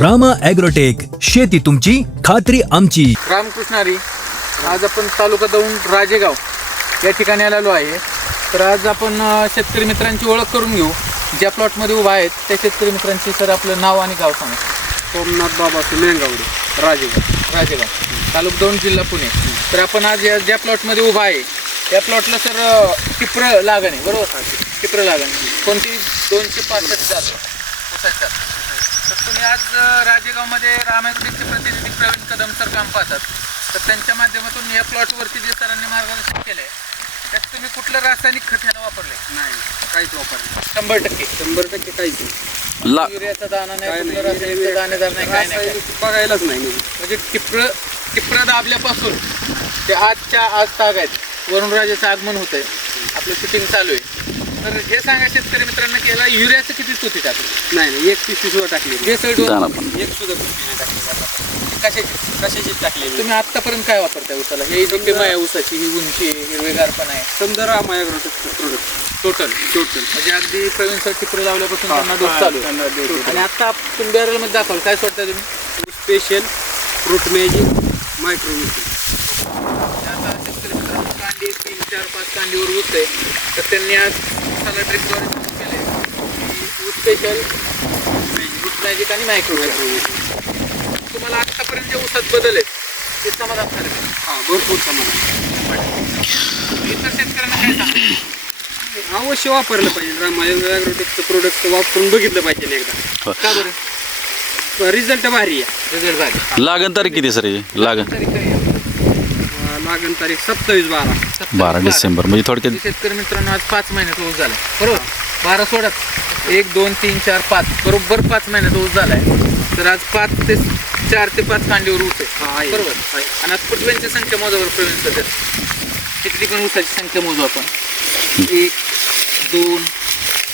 Rama agrotech, शेती तुमची खात्री आमची. रामकृष्ण हरी. आज आपण तालुका दौंड राजेगाव या ठिकाणी आलेलो आहे. तर आज आपण शेतकरी मित्रांची ओळख करून घेऊ. ज्या प्लॉटमध्ये उभा आहेत त्या शेतकरी मित्रांची सर आपलं नाव आणि गाव सांगा. सोमनाथ बाबासू मेंगावडे, राजेगाव तालुका दौंड, जिल्हा पुणे. तर आपण आज ज्या प्लॉटमध्ये उभा आहे त्या प्लॉटला सर टिप्र लागण आहे, बरोबर? टिप्र लागण कोणती 265 जात ऊसाची जात. तर तुम्ही आज राजेगावमध्ये राम ॲग्रोटेकचे प्रतिनिधी प्रवीण कदम सर काम पाहतात. तर त्यांच्या माध्यमातून या प्लॉटवरती जे सरांनी मार्गदर्शन केलं आहे त्यात तुम्ही कुठलं रासायनिक खत ह्याला वापरले? नाही काहीच वापरलं. 100% काहीच नाही. युरियाचा दाणा नाही, कुठलं रासायनिक दाणेदार नाही, काय नाही. बघायलाच नाही. म्हणजे टिप्र दाबल्यापासून ते आजच्या आज तागायत वरुणराजाचं आगमन होत आहे, आपलं शूटिंग चालू आहे. तर हे सांगा शेतकरी मित्रांना की याला युरियाचं किती स्तुती टाकली? नाही एक पिशवी सुद्धा टाकली. जे सैड एक सुद्धा पिशवी नाही टाकली. कशाची टाकली? तुम्ही आतापर्यंत काय वापरताय उसाला? हे जी किंमत आहे उसाची, ही उंची आहे, हिरवेगारपणा आहे, समजा राम ॲग्रोटेकचं प्रोडक्ट टोटल म्हणजे अगदी प्रवीण सर टिप्र लावल्यापासून त्यांना डोस चालू आहे. आणि आता तुम्ही बॅरलमध्ये दाखवाल काय सोडताय तुम्ही? Special fruit magic micro mission. आता शेतकरी मित्रांनो कांडी 3, 4, 5 कांडीवर ऊस आहे. तर त्यांनी आज उसाला ड्रिपद्वारे केलं आहे स्पेशल मॅजिक आणि मायक्रोमिशन. तुम्हाला आतापर्यंत जे ऊसात बदल आहेत ते समाधानकारक आहे? हां, भरपूर समाधान. इतर शेतकऱ्यांना काय सांगा? अवश्य वापरलं पाहिजे. राम ॲग्रोटेकचं प्रोडक्ट वापरून बघितलं पाहिजे एकदा. का बरं? रिझल्ट भारी आहे. रिझल्ट भारी. लागण तारीख किती सर? लागण लागण तारीख 27/12 डिसेंबर, म्हणजे थोडक्यात शेतकरी मित्रांनो आज 5 महिन्याचा ऊस झाला, बरोबर? 12 सोडत 1, 2, 3, 4, 5 बरोबर 5 महिन्याचा ऊस झालाय. तर आज 4 ते 5 कांडीवर ऊस आहे, बरोबर? आणि आज फुटव्यांची संख्या मोजावर प्रवीण सध्या किती पण ऊसाची संख्या मोजू आपण. 1, 2,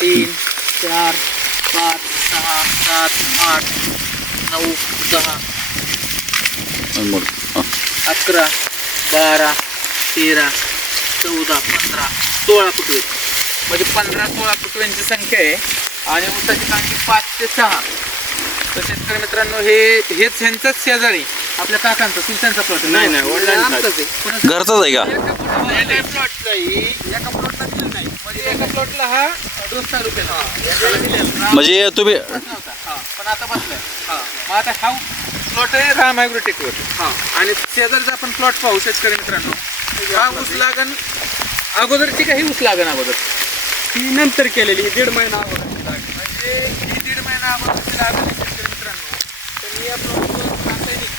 3, 4, 5, 6, 7, 8, 9, 10, 11, 12, 13, 14, 15, 16 फुटवे. म्हणजे 15-16 फुटव्यांची संख्या आहे. आणि ऊसाची कांडी 5 ते 6. तर शेतकरी मित्रांनो हेच ह्यांचाच शेजारी आपल्या काकांचा सुलतानचा प्लॉट नाही, आमचाच आहे. घरचाच आहे का? एका प्लॉटला दिलं नाही, म्हणजे एका प्लॉटला हा डोस चालू केला. म्हणजे तुम्ही नव्हता पण आता बसलाय. मग आता हा प्लॉट आहे राम ॲग्रोटेकवर. आणि शेजारचा आपण प्लॉट पाहू शेतकरी मित्रांनो. हा ऊस लागण अगोदरची काही ऊस लागण अगोदर ती नंतर केलेली 1.5 महिना अगोदर. म्हणजे ही 1.5 महिना अगोदरची लागण आहे शेतकरी मित्रांनो. त्यांनी या प्लॉटवर रासायनिक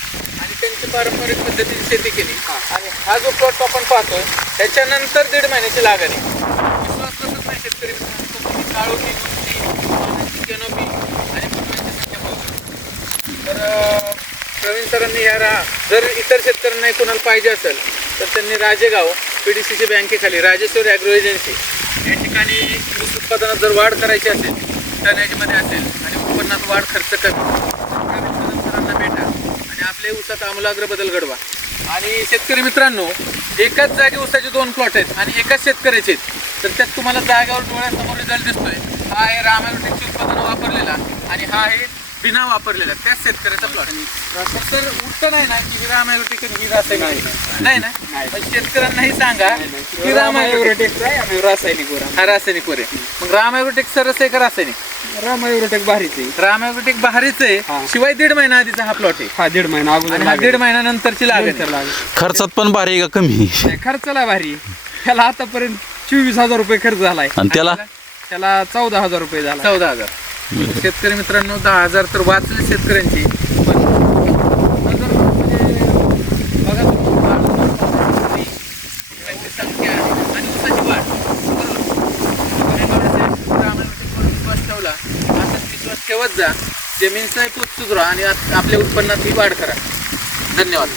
आणि त्यांची पारंपरिक पद्धतीने शेती केली. आणि हा जो प्लॉट आपण पाहतोय त्याच्यानंतर 1.5 महिन्याची लागण आहे. विश्वास बसत नाही शेतकरी मित्रांनो. काळोखी उंची, पानाची कॅनोपी आणि फुटव्यांची संख्या पाहतो. तर प्रवीण सरांनी जर इतर शेतकऱ्यांना कोणाला पाहिजे असेल तर त्यांनी राजेगाव PDCC बँकेखाली राजेश्वर ॲग्रो एजन्सी या ठिकाणी ऊस उत्पादनात जर वाढ करायची असेल, टनेजमध्ये असेल आणि उत्पन्नात वाढ खर्च कमी, प्रवीण कदम सरांना भेटा आणि आपल्या ऊसात आमूलाग्र बदल घडवा. आणि शेतकरी मित्रांनो एकाच जागी ऊसाचे 2 प्लॉट आहेत आणि एकाच शेतकऱ्याचे आहेत. तर त्यात तुम्हाला जागेवर डोळ्यासमोर रिझल्ट दिसतोय. हा आहे राम ॲग्रोटेकचे उत्पादन वापरलेला आणि हा आहे बिना वापरलेला त्याच शेतकऱ्याचा प्लॉट. तर उलट नाही ना की राम ॲग्रोटेक ही रासायनिक नाही ना. शेतकऱ्यांनाही सांगा की राम ॲग्रोटेक हा रासायनिक वर आहे. मग राम ॲग्रोटेक सरस आहे का रासायनिक? राम ॲग्रोटेक भारीच आहे. राम ॲग्रोटेक बाहेरच आहे. शिवाय 1.5 महिना आधीचा हा प्लॉट आहे. 1.5 महिना अगोदर. 1.5 महिन्यानंतरची लागेल. खर्चात पण भारी आहे का कमी? खर्चला भारी. त्याला आतापर्यंत 24,000 रुपये खर्च झालाय. आणि त्याला 14,000 रुपये झाला. 14,000. शेतकरी मित्रांनो 10,000 तर वाचले शेतकऱ्यांची. पण नजर म्हणजे बघा तुम्ही संख्या आणि ऊसाची वाढ विश्वास ठेवला असाच विश्वास ठेवत जा. जमीनचाही पोत सुधारा आणि आपल्या उत्पन्नात ही वाढ करा. धन्यवाद.